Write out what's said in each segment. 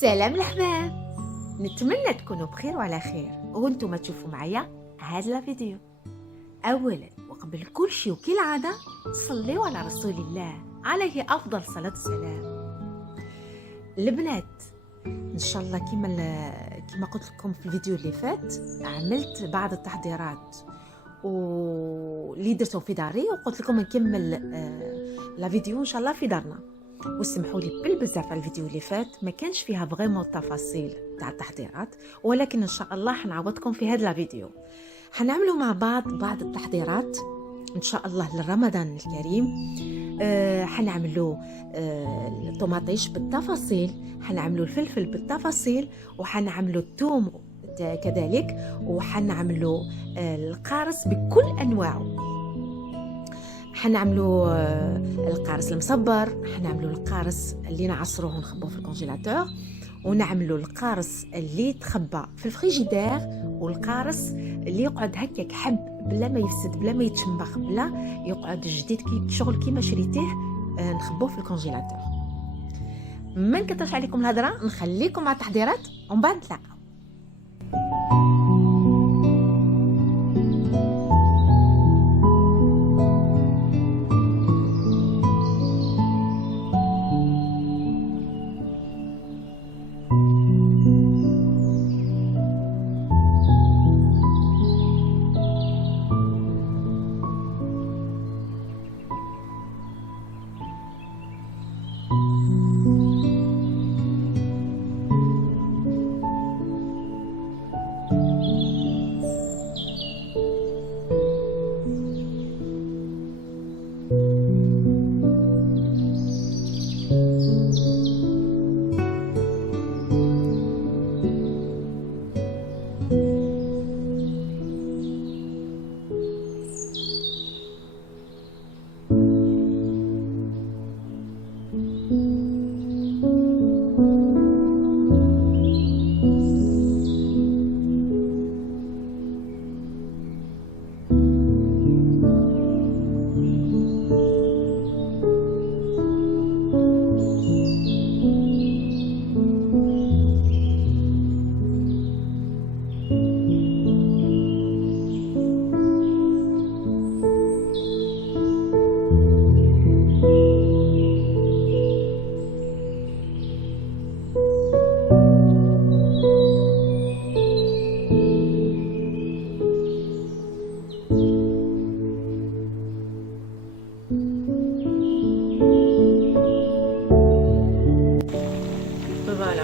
سلام الأحباب، نتمنى تكونوا بخير وعلى خير وانتم تشوفوا معايا هذا الفيديو. أولا وقبل كل شيء وكالعادة صلوا على رسول الله عليه أفضل صلاة والسلام. البنات إن شاء الله كما قلت لكم في الفيديو اللي فات، عملت بعض التحضيرات واللي درتهم في داري وقلت لكم نكمل لا فيديو إن شاء الله في دارنا. وسمحوا لي بالبزاف على الفيديو اللي فات ما كانش فيها فريمون التفاصيل تاع التحضيرات، ولكن ان شاء الله حنعوضكم في هذا الفيديو. حنعملوا مع بعض التحضيرات ان شاء الله لرمضان الكريم. حنعملوا الطماطيش بالتفاصيل، حنعملوا الفلفل بالتفاصيل، وحنعملوا الثوم كذلك، وحنعملوا القارص بكل انواعه. حنعملوا القارص المصبر، حنعملوا القارص اللي نعصروه ونخبوه في الكونجيلاتور، ونعملوا القارص اللي تخبى في الفريجيدير، والقارص اللي يقعد هكاك حب بلا ما يفسد بلا ما يتشمخ بلا يقعد جديد شغل كيما شريتيه، نخبوه في الكونجيلاتور. ما نكثرش عليكم الهضره، نخليكم مع التحضيرات ومن بعد نتلاقاو.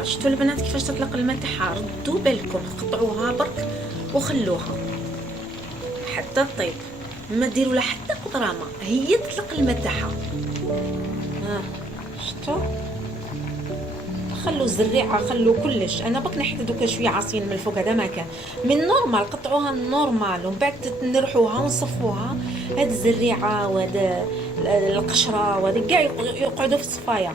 شفتوا البنات كيفاش تطلق الماء تاعها؟ ردوا بالكم، قطعوها برك وخلوها حتى تطيب، ما ديروا لها حتى قطره ماء، هي تطلق الماء تاعها. شفتوا؟ خلوا الزريعه، خلوا كلش. انا برك نحيد دوكا شويه عصير من الفوق، هذا ما كان من نورمال، قطعوها نورمال ومن بعد نرحوها ونصفوها. هاد الزريعه وهذا القشره وهذا كاع يقعدوا في الصفايه.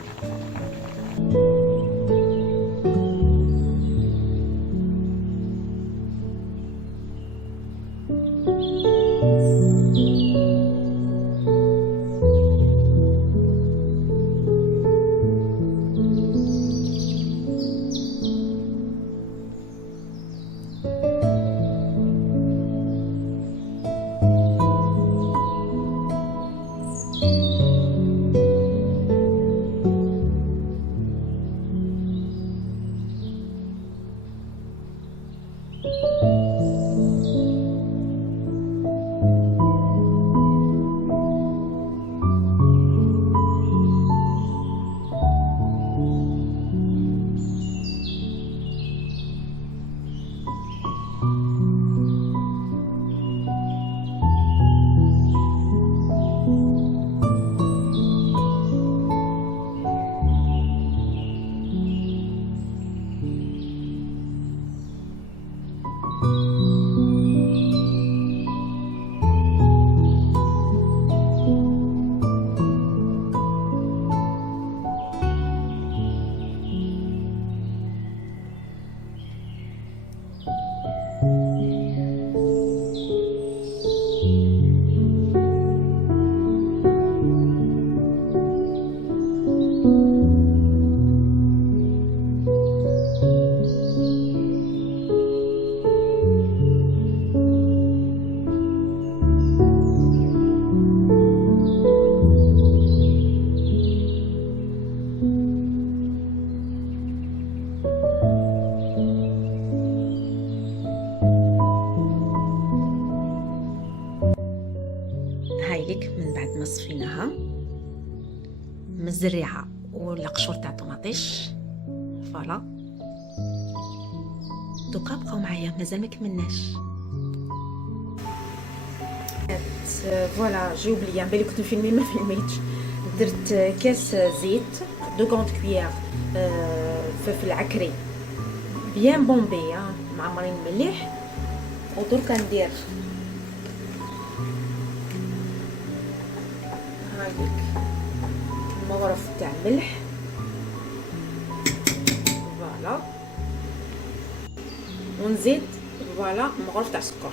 هايليك من بعد ما صفيناها من الزريعه والقشور تاع الطوماطيش. فوالا دوكا بقاو معايا مازال ما كملناش. فوالا جي اوبلي بالي كنت نفيلمي ما فيلميتش. درت كاس زيت 2 كونط كويير فلفل عكري بيان بومبي معمرين مليح. ودركا ندير هايليك المغرف تاع الملح. فوالا ونزيد فوالا مغرف تاع السكر.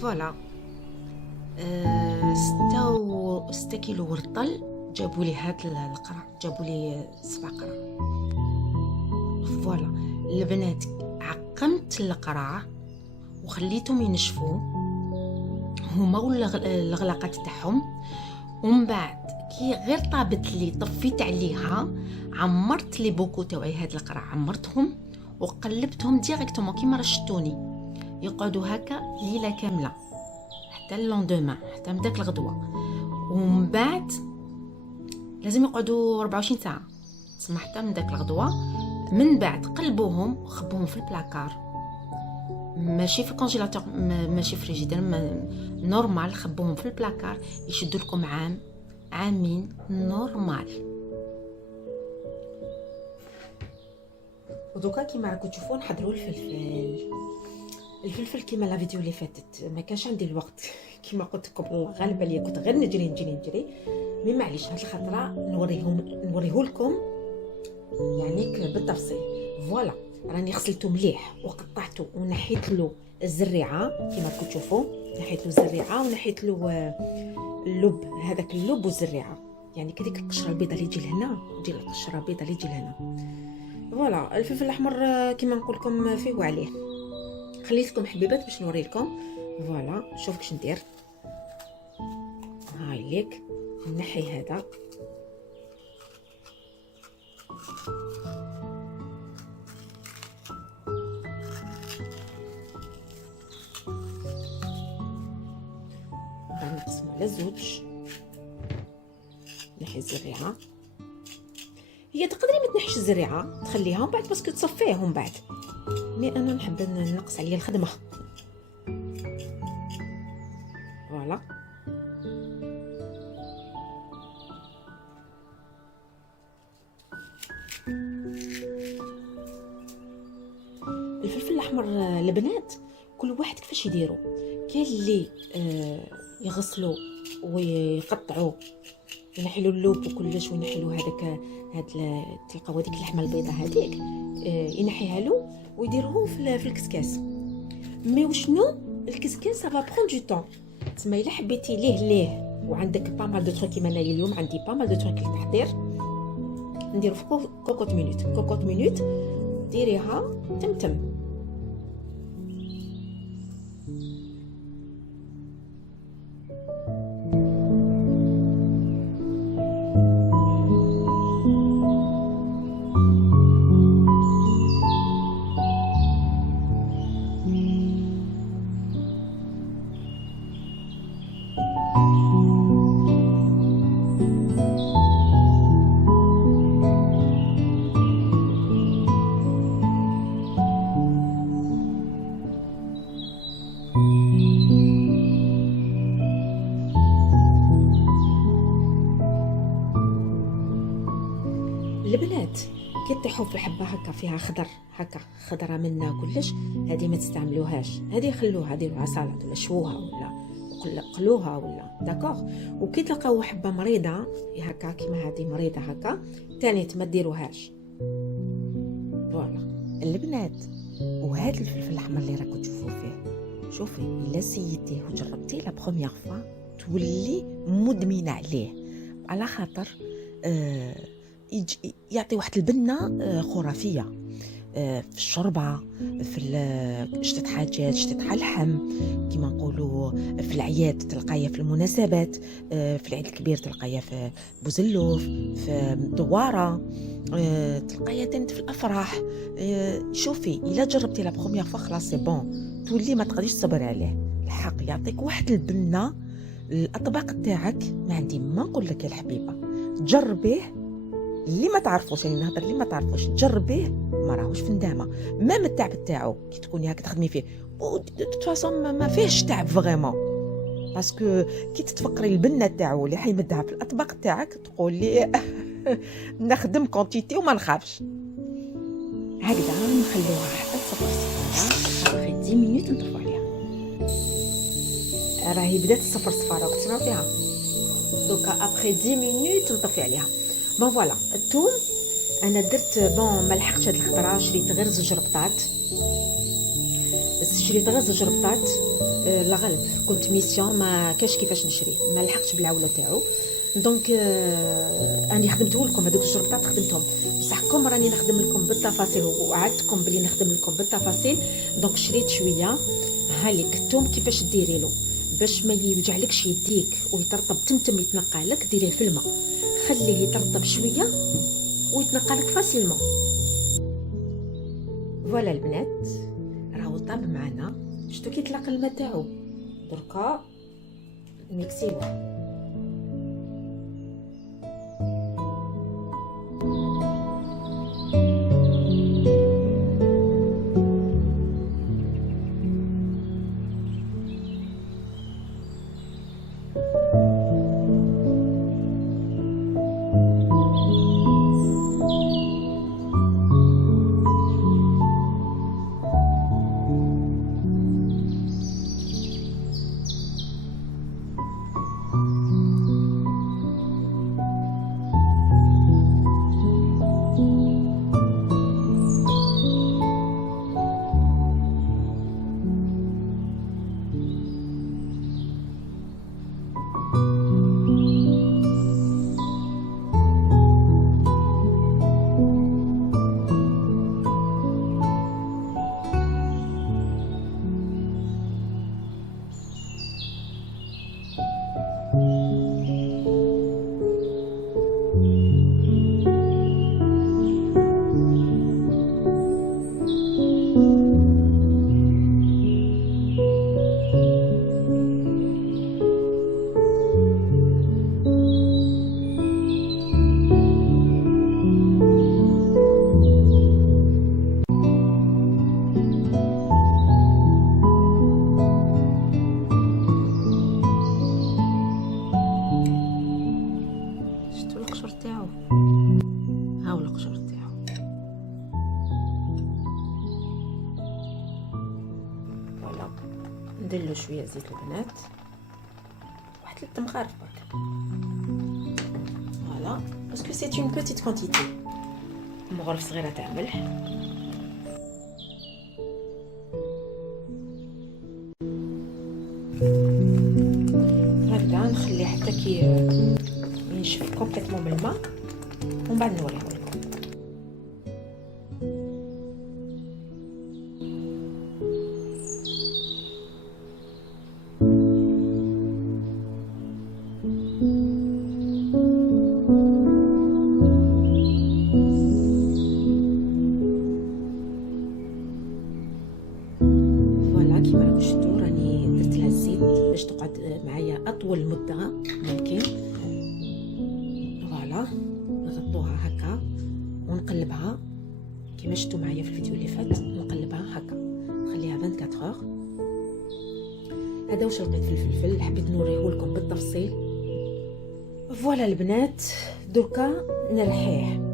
فوالا 6 كيلو ورطل جابوا لي هاد القرع، جابوا لي 7 قرع. فوالا البنات عقمت القرع وخليتهم ينشفوا هما ولا الغلاقات تاعهم، ومن بعد كي غير طابت لي طفيت عليها عمرت لي بوكو تاعي هاد القرع، عمرتهم وقلبتهم ديريكتومون كيما رشتوني، يقعدوا هكا ليله كامله حتى اللوندومان، حتى من داك الغدوه. ومن بعد لازم يقعدوا 24 ساعه تسمى حتى من داك الغدوه. من بعد قلبوهم وخبوهم في البلاكار، ماشي في الكونجيلاتور، ماشي فريجيدير، نورمال. خبوهم في البلاكار يشدوا لكم عام عامين نورمال. ودوكا كيما راكم تشوفوا نحضروا الفلفل كيما لا فيديو اللي فاتت ما كانش عندي الوقت كيما قلت لكم. الله غالب عليا كنت غير نجري مي معليش هاد الخطره نوريه لكم يعني بالتفصيل. فوالا راني غسلته مليح وقطعته ونحيت له الزريعه كيما راكم تشوفوا، نحيت له الزريعه ونحيت له اللب، هذاك اللب والزريعه، يعني كديك القشره البيضاء اللي تجي لهنا ودير القشره البيضاء اللي تجي لهنا. فوالا الفلفل الاحمر كيما نقول لكم فيه وعليه، خليت لكم حبيبات باش نوري لكم. فوالا شوف كيش ندير، هاي ليك نحي هذا نقسمو على زوج. نحي الزريعه، هي تقدري ما تنحش الزريعه تخليها من بعد باسكو تصفيه من بعد. مي انا نحب نقص عليا الخدمه. فوالا الفلفل الاحمر البنات كل واحد كيفاش يديروا. كاين اللي يغسلوا ويقطعوا ينحلوا اللوب وكلش وينحلوا هذاك تلقاو هذيك اللحمه البيضاء هذيك ينحيها له ويديروه في الكسكاس. مي وشنو الكسكاس سا با برون دو طون. تسمى الا حبيتي ليه وعندك با مال دو تروك كيما انا اليوم عندي با مال دو تروك للتحضير نديرو في كوكوت مينوت ديريها تمتم. البنات كي تطيحوا في الحبه هكا فيها خضر هكا خضره منا كلش، هذه ما تستعملوهاش، هذه خلوها ديروها سلطه ولا شووها ولا قلوها ولا داكوغ. وكي تلقاو حبه مريضه هكا كيما هذه مريضه هكا ثاني ما ديروهاش. فوالا البنات وهذا الفلفل الاحمر اللي راكم تشوفوا فيه، شوفي الا سيتيه وجربتيه لا بروميير فوا تولي مدمنه عليه، على خاطر يعطي واحد البنه خرافيه في الشوربه، في شتت حاجات، شتت الحم كما نقولوا، في العياد تلقايا في المناسبات، في العيد الكبير تلقايا في بوزلوف، في دواره، تلقايا تنت في الافراح. شوفي الا جربتي لا بروميير فوا خلاص سي بون تولي ما تقدريش تصبر عليه. الحق يعطيك واحد البنه الاطباق تاعك ما عندي ما نقول لك يا الحبيبه. جربيه اللي ما تعرفوش، يعني نهضر اللي ما تعرفوش جربيه ما راهوش في ندامه. مام التعب تاعو كي تكوني هاك تخدمي فيه دو فاصون ما فيهش تعب فريمون، باسكو كي تتفكري البنه تاعو اللي حيمدها في الاطباق تاعك تقولي نخدم كونتيتي وما نخافش. هكذا نخلوها حتى تصفر ابخي 10 مينوت نطفوا عليها. راهي بدات تصفر صفاره كنت سمعوا فيها دوكا ابخي 10 مينوت نطفي عليها. بون فوالا الثوم انا درت بون ما لحقتش هاد الخضره، شريت غير 2 ربطات، شريت غير 2 ربطات. لا غالب كنت ميسيون ما كاش كيفاش نشري، ما لحقتش بالعوله تاعو دونك اني خدمته لكم هذوك 2 ربطات خدمتهم، بصح كم راني نخدم لكم بالتفاصيل وعدتكم بلي نخدم لكم بالتفاصيل دونك شريت شويه. هاليك الثوم كيفاش ديري له باش ما يوجعلكش يديك ويترطب تمتم يتنقى لك، ديريه في الماء خليه يترطب شويه ويتنقى لك فاسيلمون. فوالا البنات راهو طاب معنا، شفتوا كي تلاقى الماء تاعو دركا نكسيوه. ندير له شويه زيت البنات، واحد 3 مغارف برك. فوالا باسكو سي اون بوتيت كونتيتي، مغرف صغيره تاع ملح. هكذا نخليه حتى كي ينشف كومبليتوم من الماء، ومن بعد نوريه لكم. كيما راكم شفتوا راني درت لها الزيت باش تقعد معايا اطول مده ممكن. فوالا نغطوها هكا ونقلبها كيما شفتوا معايا في الفيديو اللي فات، نقلبها هكا نخليها 24 اور. هذا واش لقيت في الفلفل، حبيت نوريه لكم بالتفصيل. فوالا البنات دركا نرحيه.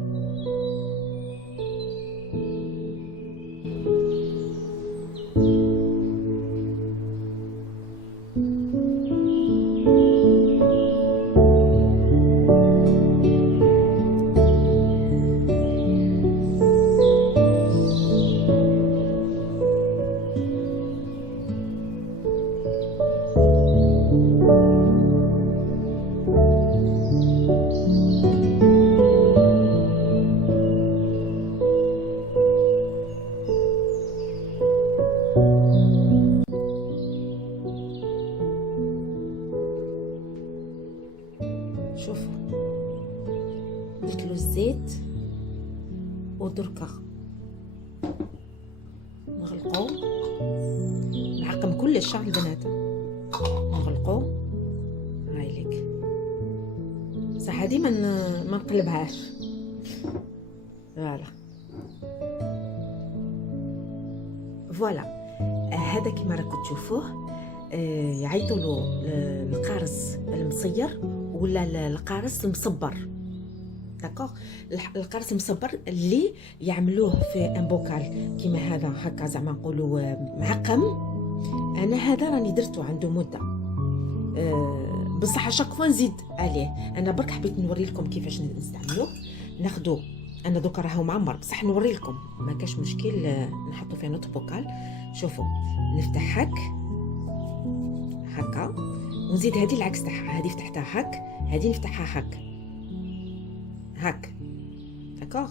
شوفوا درت له الزيت ودركا نغلقو، نعقم كلش البنات، نغلقو. هاي لك صح، هادي ما نقلبهاش. فوالا هذا كيما راكم تشوفوه يعيطوا له القارص المصير ولا القارص المصبر. داكوغ، القارص المصبر اللي يعملوه في ان بوكال كيما هذا هكا، زعما نقولوا معقم. انا هذا راني درته عنده مده، بصح شاك فوا نزيد عليه. انا برك حبيت نوري لكم كيفاش نستعملوه. ناخذوه انا دوكا راهو معمر، بصح نوري لكم ما كاش مشكل، نحطو في نوت بوكال. شوفوا نفتح هكا ونزيد هذه العكس تاعها، هذه فتحتها هك، هذه نفتحها هك داكوغ.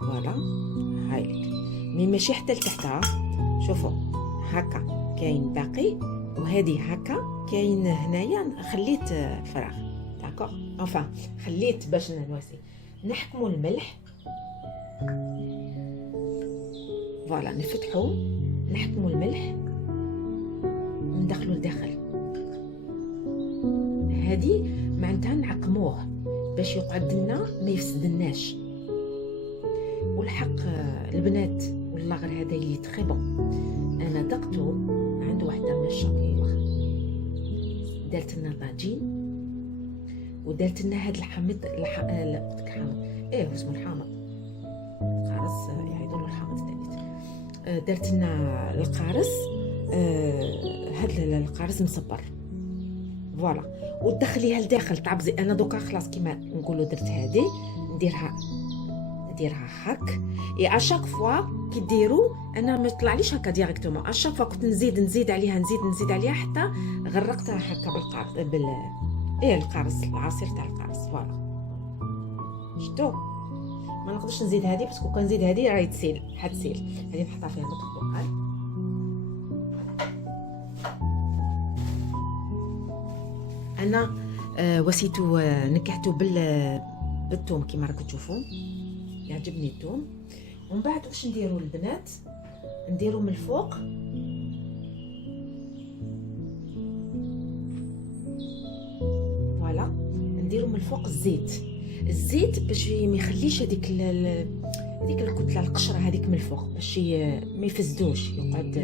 فوالا هاي لك مي ماشي حتى لتحتها. شوفوا هكا كاين باقي، وهذه هكا كاين هنايا خليت فراغ داكوغ. انفا خليت باش نواسي. نحكموا الملح، فوالا نفتحوا نحكموا الملح وندخلوا لداخل. هذه معناتها نعقموه باش يقعد لنا ما يفسدناش. والحق البنات والله غير هذا اللي تري بون. انا دقته عنده واحده من الشطيوخ، دارت لنا طاجين ودارت لنا هذا الحامض حامض ايه اسمه الحامض، القارص يعيطوا له الحامض الثاني. دارت لنا القارص، هذا القارص مصبر. فوالا وتدخليها لداخل تعبزي. انا دوكا خلاص كيما نقولوا درت هذه نديرها هك. اي اشاك فوا كي ديروا انا ما طلعليش هكا ديريكتومون، اشاك فوا كنت نزيد عليها حتى غرقتها هكا بالقارص القارص، العصير تاع القارص. فوالا شفتوا ما نقدرش نزيد هذه، بس كون نزيد هذه راهي حتسيل. هذه نحطها فيها نطبق. انا وسيتو نكحتو بالثوم كيما راكم تشوفوا، يعجبني الثوم. ومن بعد واش نديروا البنات، نديروا من الفوق فوالا نديروا من الفوق الزيت باش ما يخليش هذيك الكتله القشره هذيك من الفوق، باش ما يفسدوش يقعد.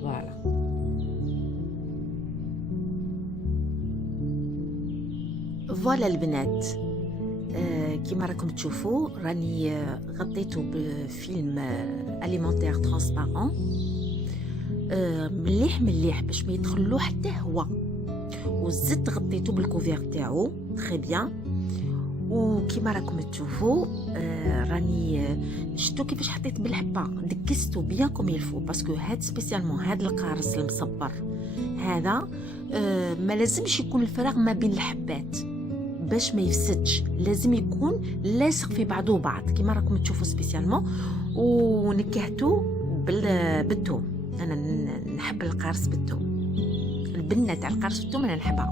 فوالا فوالا البنات كيما راكم تشوفوا راني غطيته بفيلم اليمونتير ترانسبارون مليح مليح باش ما يدخل له حتى هواء، وزدت غطيته بالكوفير تاعو تري بيان. وكيما راكم تشوفوا راني شفتوا كيفاش حطيت بالحبه، دكستو بيان كوم يلفو، باسكو هاد سبيسيالمون هاد القارص المصبر هذا ما لازمش يكون الفراغ ما بين الحبات باش ما يفسدش، لازم يكون لاصق في بعضه بعض كيما راكم تشوفوا سبيسيالمون. ونكهتو بالثوم، انا نحب القارص بالثوم، البنه تاع القارص بالثوم انا نحبها.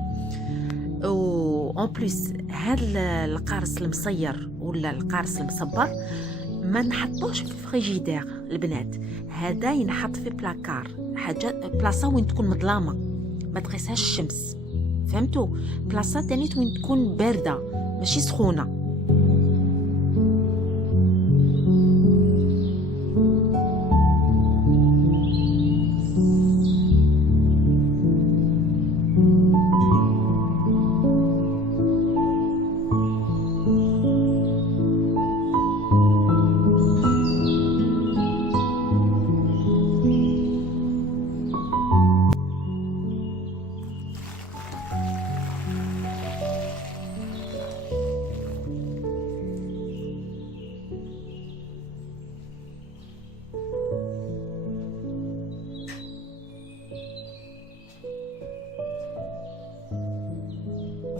و اون بليس هذا القارص المصير ولا القارص المصبر ما نحطوش في فريجيدير البنات، هذا ينحط في بلاكار، حاجه بلاصه وين تكون مظلامه ما تقيسهاش الشمس، فهمتوا؟ بلاصه تانيت وين تكون بارده ماشي سخونه.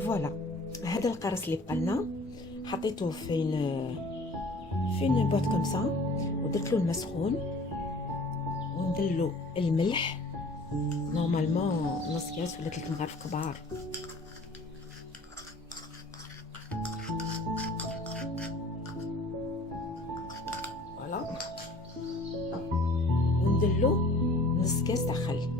فوالا هذا القرص اللي بقالنا حطيته في بوط كمسا، ودرت له الماء سخون وندير له الملح نورمالمون نص كاس ولا 3 مغارف كبار، فوالا، وندير له نص كاس تاع خل.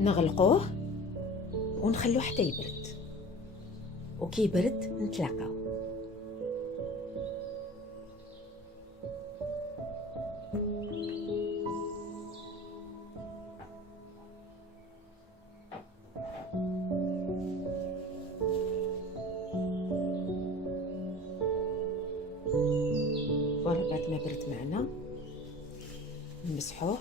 نغلقوه ونخلوه حتى يبرد، وكي يبرد نتلاقاو. فوالا بعد ما برد معنا نمسحوه.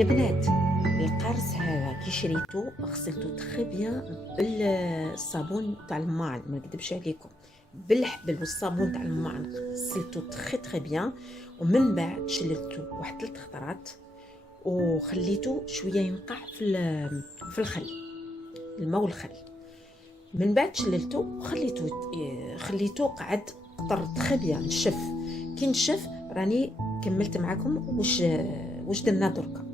البنات القرص هذا كي شريتو غسلته تري بيان بالصابون تاع الماعن، ما نكذبش عليكم، بالحبل والصابون تاع الماعن غسلته تري بيان، ومن بعد شللته واحد 3 خطرات وخليته شويه ينقع في الخل، الماء والخل. من بعد شللته وخليته قعد قطر تري بيان نشف. كي نشف راني كملت معكم واش درنا دركا.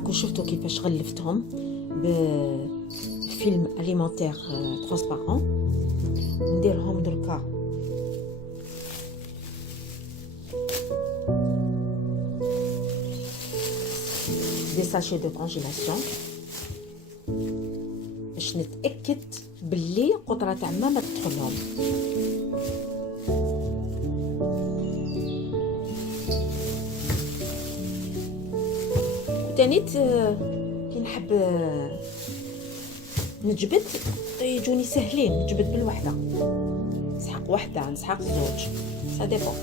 راكم شفتوا كيفاش غلفتهم بفيلم اليمونتير ترانسبارون. نديرهم دركا دي ساشي دو كونجيلاسيون باش نتاكد باللي قطره تاع ما تدخلهم. تانيت كي نحب نجبد يجوني سهلين، نجبد بالوحده، نسحق وحده نسحق زوج، سا ديبون.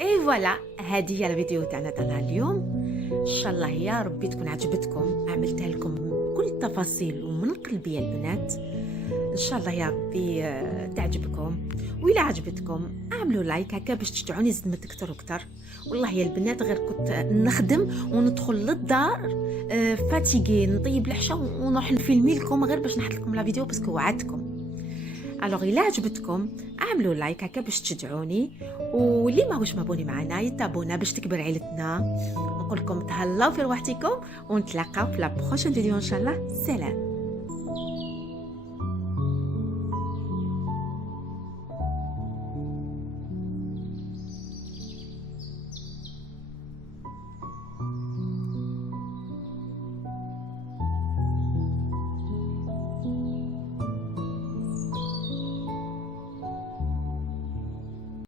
اي فوالا، هذه هي الفيديو تاعنا اليوم. ان شاء الله يا ربي تكون عجبتكم، عملتها لكم بكل التفاصيل ومن قلبي البنات. ان شاء الله يا ربي تعجبكم، وإلا عجبتكم اعملوا لايك هكا باش تشجعوني زيد ما تكتر وكتر. والله يا البنات غير كنت نخدم وندخل للدار فاتيغي نطيب العشاء ونروح نفيلمي لكم غير باش نحط لكم لا فيديو باسكو وعدتكم. الوغ الا عجبتكم اعملوا لايك هكا باش تشجعوني، واللي ماهوش مابوني معنا يتابونا باش تكبر عيلتنا. نقول لكم تهلاو في روحتكم ونتلاقاو في لا بروشين فيديو ان شاء الله. سلام.